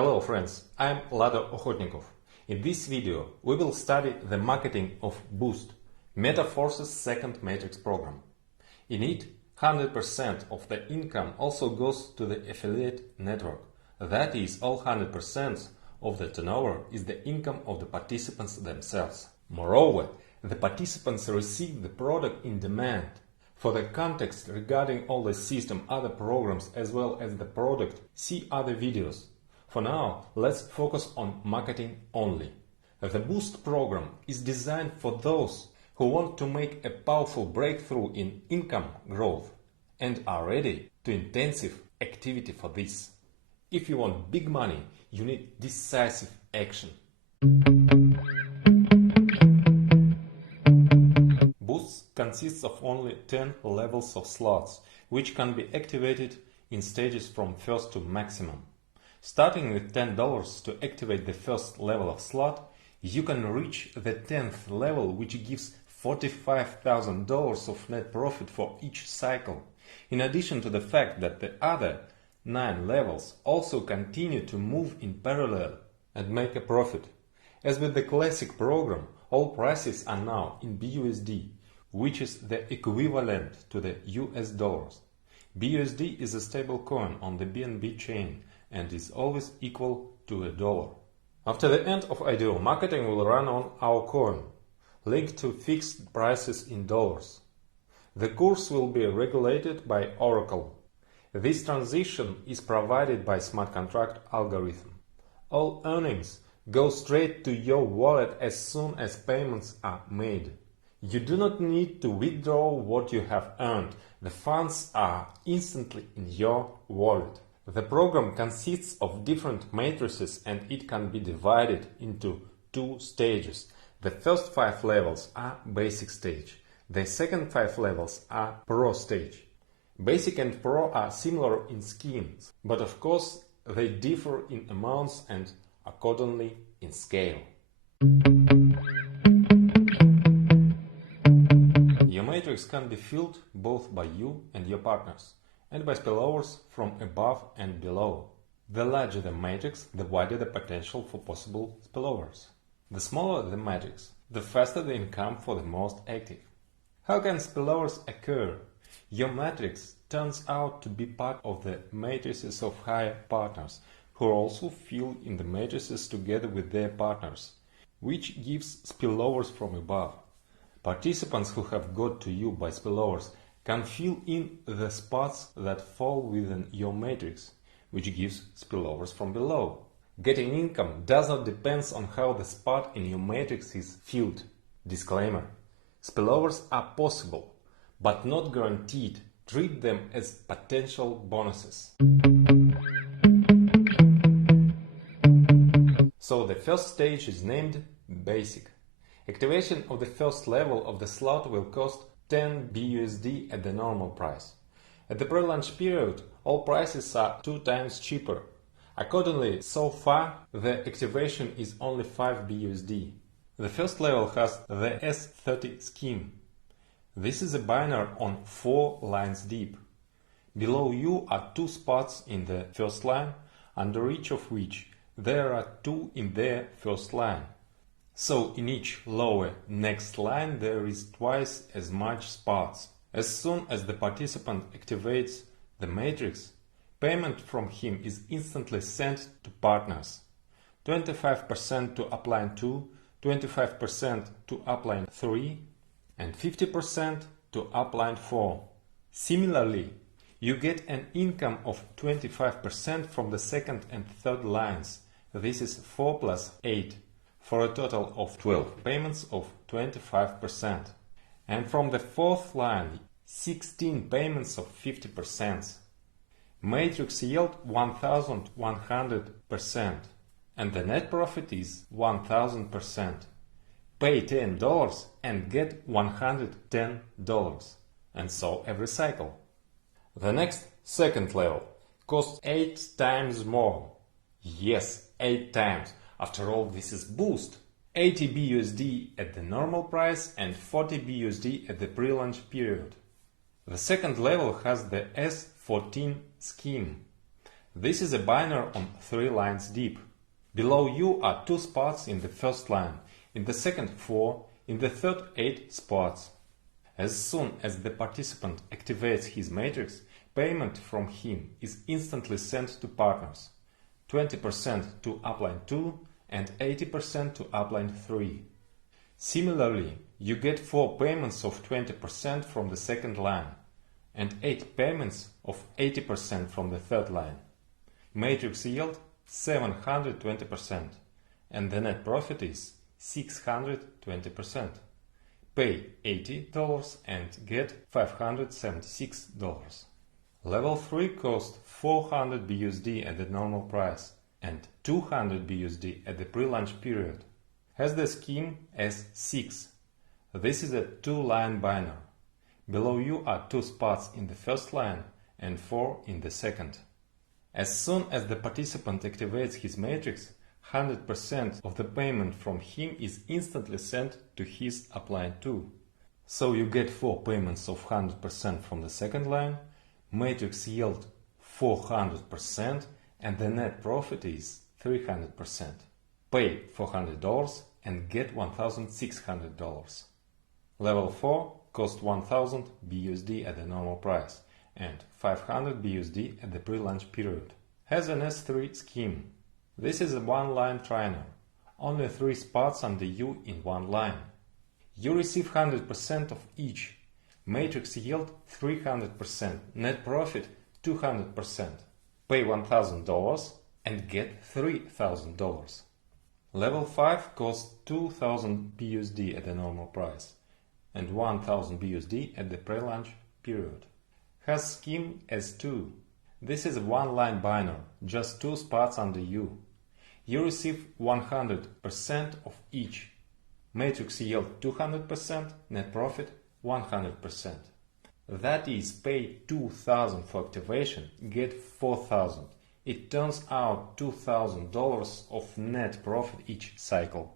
Hello friends, I'm Lado Okhotnikov. In this video we will study the marketing of Boost, MetaForce's second matrix program. In it, 100% of the income also goes to the affiliate network. That is, all 100% of the turnover is the income of the participants themselves. Moreover, the participants receive the product in demand. For the context regarding all the system, other programs as well as the product, see other videos. For now, let's focus on marketing only. The Boost program is designed for those who want to make a powerful breakthrough in income growth and are ready to intensive activity for this. If you want big money, you need decisive action. Boost consists of only 10 levels of slots, which can be activated in stages from first to maximum. Starting with $10 to activate the first level of slot, you can reach the 10th level, which gives $45,000 of net profit for each cycle, in addition to the fact that the other 9 levels also continue to move in parallel and make a profit. As with the classic program, all prices are now in BUSD, which is the equivalent to the US dollars. BUSD is a stable coin on the BNB chain and is always equal to a dollar. After the end of IDO, marketing will run on our coin, linked to fixed prices in dollars. The course will be regulated by Oracle. This transition is provided by smart contract algorithm. All earnings go straight to your wallet as soon as payments are made. You do not need to withdraw what you have earned. The funds are instantly in your wallet. The program consists of different matrices and it can be divided into 2 stages. The first 5 levels are basic stage. The second 5 levels are pro stage. Basic and pro are similar in schemes, but of course they differ in amounts and accordingly in scale. Your matrix can be filled both by you and your partners, and by spillovers from above and below. The larger the matrix, the wider the potential for possible spillovers. The smaller the matrix, the faster the income for the most active. How can spillovers occur? Your matrix turns out to be part of the matrices of higher partners, who also fill in the matrices together with their partners, which gives spillovers from above. Participants who have got to you by spillovers can fill in the spots that fall within your matrix, which gives spillovers from below. Getting income does not depend on how the spot in your matrix is filled. Disclaimer: spillovers are possible, but not guaranteed. Treat them as potential bonuses. So the first stage is named Basic. Activation of the first level of the slot will cost 10 BUSD at the normal price. At the pre-launch period, all prices are 2 times cheaper. Accordingly, so far, the activation is only 5 BUSD. The first level has the S30 scheme. This is a binary on 4 lines deep. Below you are 2 spots in the first line, under each of which there are 2 in their first line. So in each lower next line there is twice as much spots. As soon as the participant activates the matrix, payment from him is instantly sent to partners. 25% to upline 2, 25% to upline 3, and 50% to upline 4. Similarly, you get an income of 25% from the second and third lines. This is 4 plus 8. For a total of 12 payments of 25%. And from the fourth line, 16 payments of 50%. Matrix yield 1100%, and the net profit is 1000%. Pay $10 and get $110, and so every cycle. The next, second level, costs 8 times more. Yes, 8 times. After all, this is Boost. 80 BUSD at the normal price and 40 BUSD at the pre-launch period. The second level has the S14 scheme. This is a binary on 3 lines deep. Below you are 2 spots in the first line, in the second 4, in the third 8 spots. As soon as the participant activates his matrix, payment from him is instantly sent to partners, 20% to upline 2 and 80% to upline 3. Similarly, you get 4 payments of 20% from the second line and 8 payments of 80% from the third line. Matrix yield 720% and the net profit is 620%. Pay $80 and get $576. Level 3 cost 400 BUSD at the normal price and 200 BUSD at the pre-launch period. Has the scheme as 6. This is a 2-line binary. Below you are 2 spots in the first line and 4 in the second. As soon as the participant activates his matrix, 100% of the payment from him is instantly sent to his upline 2. So you get 4 payments of 100% from the second line, matrix yield 400% and the net profit is 300%. Pay $400 and get $1,600. Level 4 cost 1000 BUSD at the normal price and 500 BUSD at the pre-launch period. Has an S3 scheme. This is a 1-line trainer, only 3 spots under you in 1 line. You receive 100% of each. Matrix yield 300%, net profit 200%. Pay $1,000 and get $3,000. Level 5 costs 2000 BUSD at the normal price and 1000 BUSD at the pre-launch period. Has scheme S2. This is a 1-line binary, just 2 spots under you. You receive 100% of each. Matrix yield 200%, net profit 100%. That is, pay 2000 for activation, get 4000. It turns out $2,000 of net profit each cycle.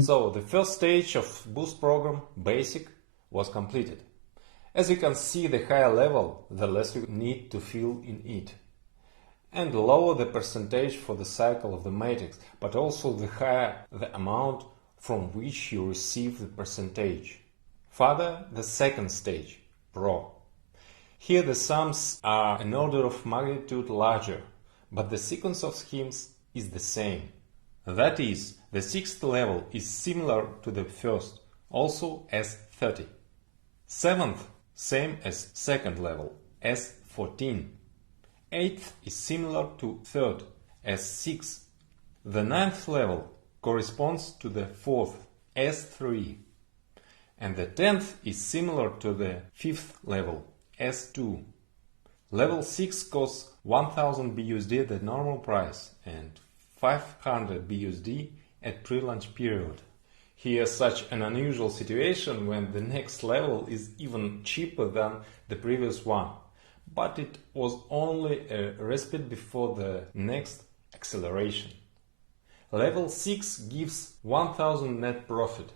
So the first stage of Boost program, Basic, was completed. As you can see, the higher level, the less you need to fill in it. And the lower the percentage for the cycle of the matrix, but also the higher the amount from which you receive the percentage. Further, the second stage, Pro. Here the sums are an order of magnitude larger, but the sequence of schemes is the same. That is, the 6th level is similar to the first, also S30. 7th, same as 2nd level, S14. 8th is similar to 3rd, S6. The 9th level corresponds to the 4th, S3. And the 10th is similar to the 5th level, S2. Level 6 costs 1000 BUSD at the normal price and 500 BUSD at pre-launch period. Here's such an unusual situation when the next level is even cheaper than the previous one, but it was only a respite before the next acceleration. Level 6 gives 1000 net profit.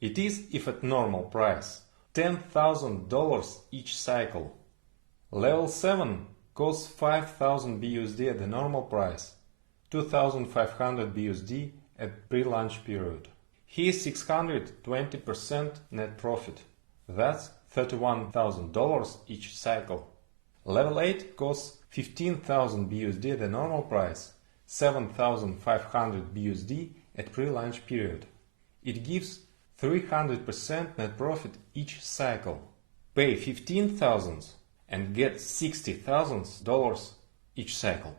It is, if at normal price, $10,000 each cycle. Level 7 costs 5000 BUSD at the normal price, 2500 BUSD at pre-launch period. Here 620% net profit. That's $31,000 each cycle. Level 8 costs 15,000 BUSD at the normal price, 7,500 BUSD at pre-launch period. It gives 300% net profit each cycle. Pay 15,000 and get $60,000 each cycle.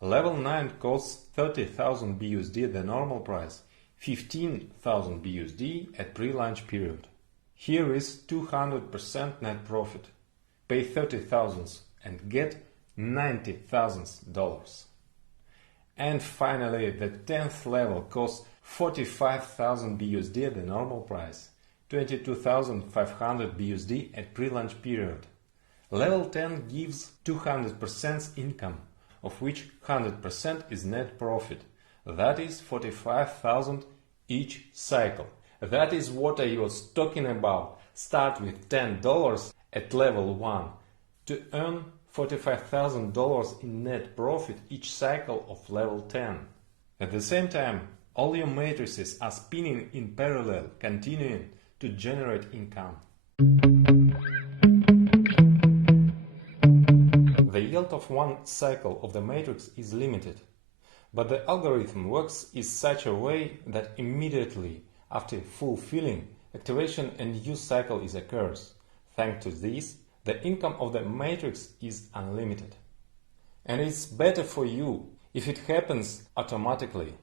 Level 9 costs 30,000 BUSD at the normal price, 15,000 BUSD at pre-launch period. Here is 200% net profit. Pay 30,000 and get $90,000. And finally, the 10th level costs 45,000 BUSD at the normal price, 22,500 BUSD at pre-launch period. Level 10 gives 200% income, of which 100% is net profit. That is 45,000 each cycle. That is what I was talking about. Start with $10 at level 1 to earn $45,000 in net profit each cycle of level 10. At the same time, all your matrices are spinning in parallel, continuing to generate income. The yield of one cycle of the matrix is limited, but the algorithm works in such a way that immediately after fulfilling activation a new cycle occurs. Thanks to this, the income of the matrix is unlimited. And it's better for you if it happens automatically.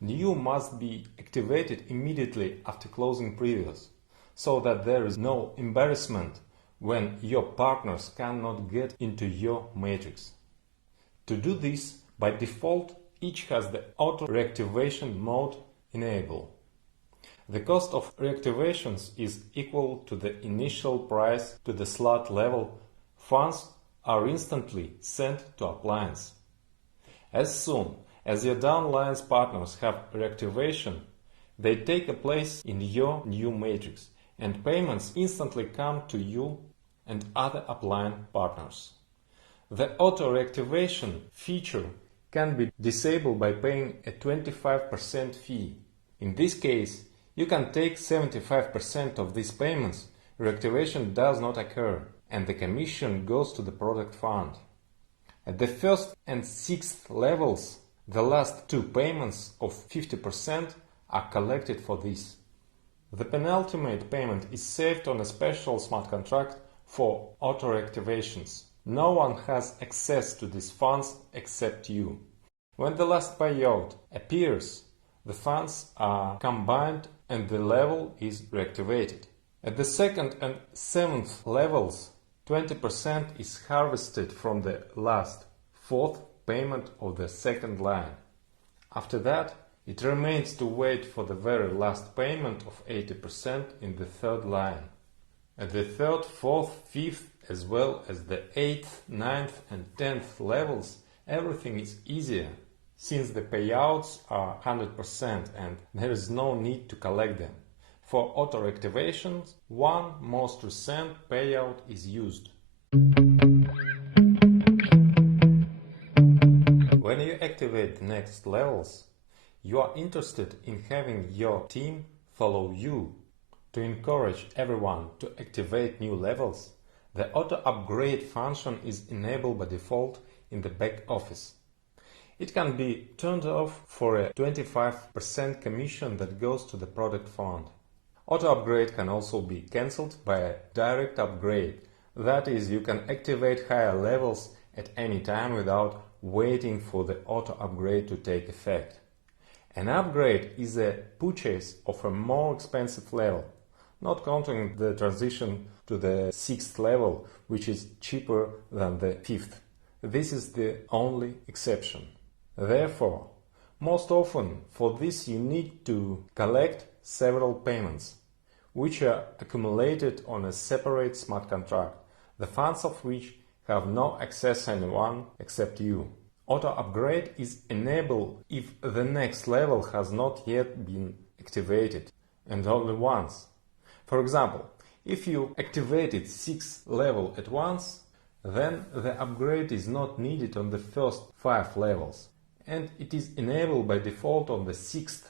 New must be activated immediately after closing previous, so that there is no embarrassment when your partners cannot get into your matrix. To do this, by default, each has the auto reactivation mode enabled. The cost of reactivations is equal to the initial price to the slot level. Funds are instantly sent to appliance. As soon as your downline's partners have reactivation, they take a place in your new matrix, and payments instantly come to you and other upline partners. The auto reactivation feature can be disabled by paying a 25% fee. In this case, you can take 75% of these payments. Reactivation does not occur, and the commission goes to the product fund. At the first and sixth levels, the last two payments of 50% are collected for this. The penultimate payment is saved on a special smart contract for auto-reactivations. No one has access to these funds except you. When the last payout appears, the funds are combined and the level is reactivated. At the second and seventh levels, 20% is harvested from the last fourth payment of the second line. After that, it remains to wait for the very last payment of 80% in the third line. At the third, fourth, fifth, as well as the 8th, 9th and 10th levels, everything is easier, since the payouts are 100% and there is no need to collect them. For auto-reactivations, one most recent payout is used. When you activate the next levels, you are interested in having your team follow you. To encourage everyone to activate new levels, the auto-upgrade function is enabled by default in the back office. It can be turned off for a 25% commission that goes to the product fund. Auto-upgrade can also be cancelled by a direct upgrade. That is, you can activate higher levels at any time without waiting for the auto-upgrade to take effect. An upgrade is a purchase of a more expensive level, not counting the transition to the 6th level, which is cheaper than the 5th. This is the only exception. Therefore, most often for this you need to collect several payments, which are accumulated on a separate smart contract, the funds of which have no access to anyone except you. Auto-upgrade is enabled if the next level has not yet been activated, and only once. For example, if you activated 6th level at once, then the upgrade is not needed on the first 5 levels, and it is enabled by default on the 6th.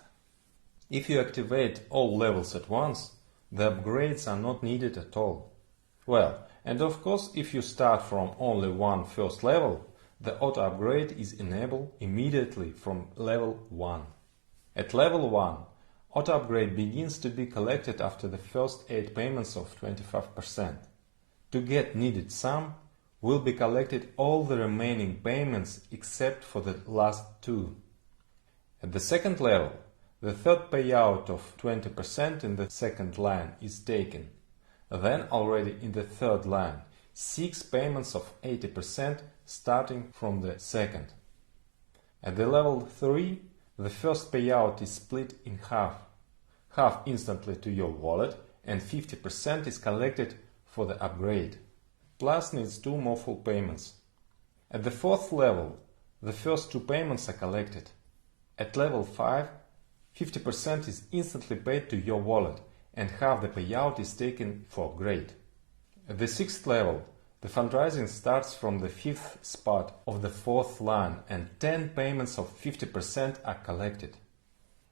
If you activate all levels at once, the upgrades are not needed at all. Well, and of course, if you start from only one first level, the auto-upgrade is enabled immediately from level 1. At level 1, auto-upgrade begins to be collected after the first 8 payments of 25%. To get needed sum, will be collected all the remaining payments except for the last 2. At the second level, the third payout of 20% in the second line is taken. Then already in the third line, 6 payments of 80% starting from the second. At the level 3, the first payout is split in half instantly to your wallet, and 50% is collected for the upgrade, plus needs 2 more full payments. At the fourth level, the first 2 payments are collected. At level 5, 50% is instantly paid to your wallet, and half the payout is taken for upgrade. At the 6th level, the fundraising starts from the 5th spot of the 4th line and 10 payments of 50% are collected.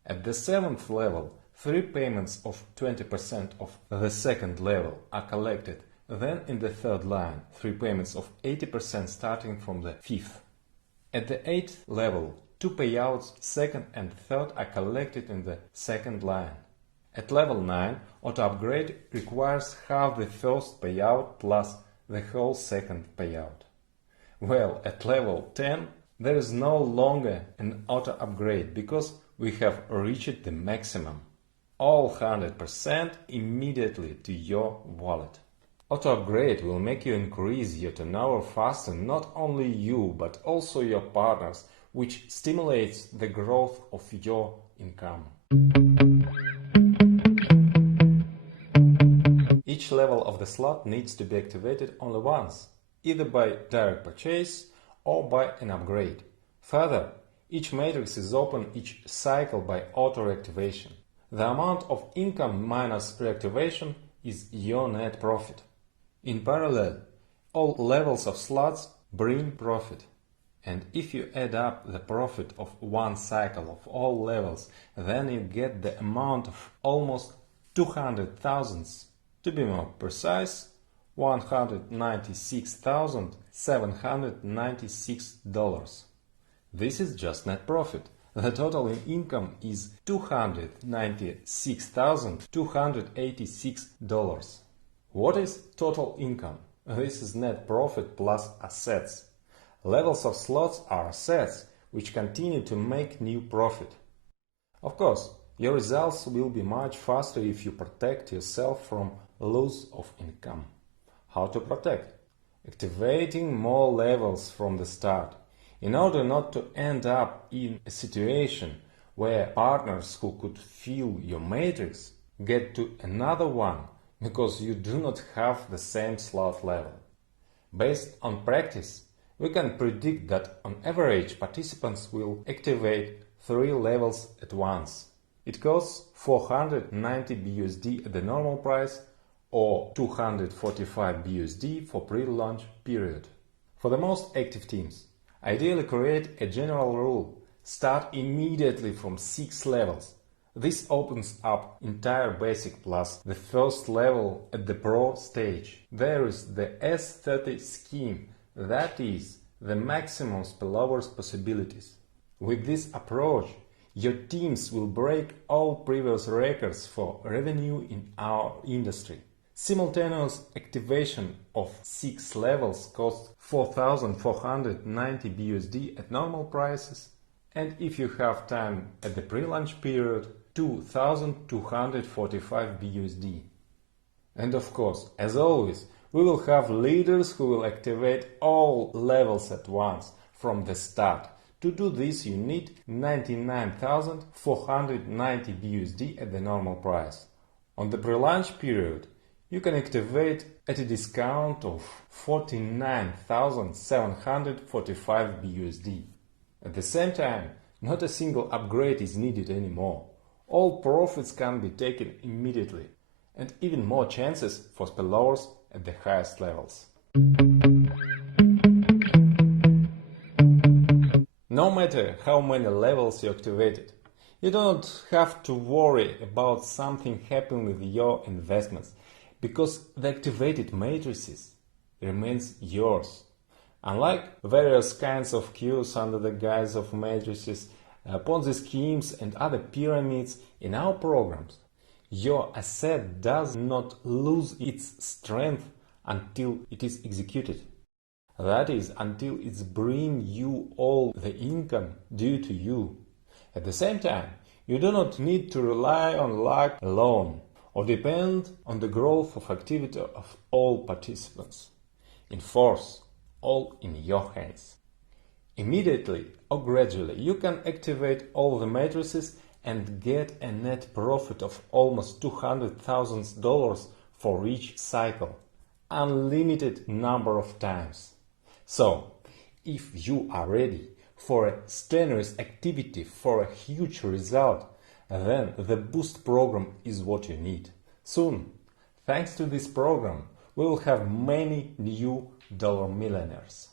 At the 7th level, 3 payments of 20% of the 2nd level are collected. Then in the 3rd line, 3 payments of 80% starting from the 5th. At the 8th level, 2 payouts 2nd and 3rd are collected in the 2nd line. At level 9, auto upgrade requires half the first payout plus the whole 2nd payout. Well, at level 10, there is no longer an auto upgrade because we have reached the maximum. All 100% immediately to your wallet. Auto upgrade will make you increase your turnover faster, not only you but also your partners, which stimulates the growth of your income. Each level of the slot needs to be activated only once, either by direct purchase or by an upgrade. Further, each matrix is open each cycle by auto reactivation. The amount of income minus reactivation is your net profit. In parallel, all levels of slots bring profit. And if you add up the profit of one cycle of all levels, then you get the amount of almost 200,000. To be more precise, $196,796. This is just net profit. The total in income is $296,286. What is total income? This is net profit plus assets. Levels of slots are assets which continue to make new profit. Of course, your results will be much faster if you protect yourself from loss of income. How to protect? Activating more levels from the start. In order not to end up in a situation where partners who could fill your matrix get to another one because you do not have the same slot level. Based on practice, we can predict that on average participants will activate 3 levels at once. It costs 490 BUSD at the normal price or 245 BUSD for pre-launch period. For the most active teams, ideally create a general rule. Start immediately from 6 levels. This opens up entire basic plus the first level at the pro stage. There is the S30 scheme, that is the maximum spillovers possibilities. With this approach, your teams will break all previous records for revenue in our industry. Simultaneous activation of 6 levels costs 4,490 BUSD at normal prices, and if you have time at the pre-launch period, 2,245 BUSD. And of course, as always, we will have leaders who will activate all levels at once from the start. To do this, you need 99,490 BUSD at the normal price. On the pre-launch period, you can activate at a discount of 49,745 BUSD. At the same time, not a single upgrade is needed anymore. All profits can be taken immediately, and even more chances for spillovers at the highest levels. No matter how many levels you activated, you don't have to worry about something happening with your investments, because the activated matrices remains yours. Unlike various kinds of queues under the guise of matrices, Ponzi schemes and other pyramids in our programs, your asset does not lose its strength until it is executed. That is, until it's bringing you all the income due to you. At the same time, you do not need to rely on luck alone or depend on the growth of activity of all participants. In force, all in your hands. Immediately or gradually, you can activate all the matrices and get a net profit of almost $200,000 for each cycle, unlimited number of times. So, if you are ready for a strenuous activity for a huge result, then the Boost program is what you need. Soon, thanks to this program, we will have many new dollar millionaires.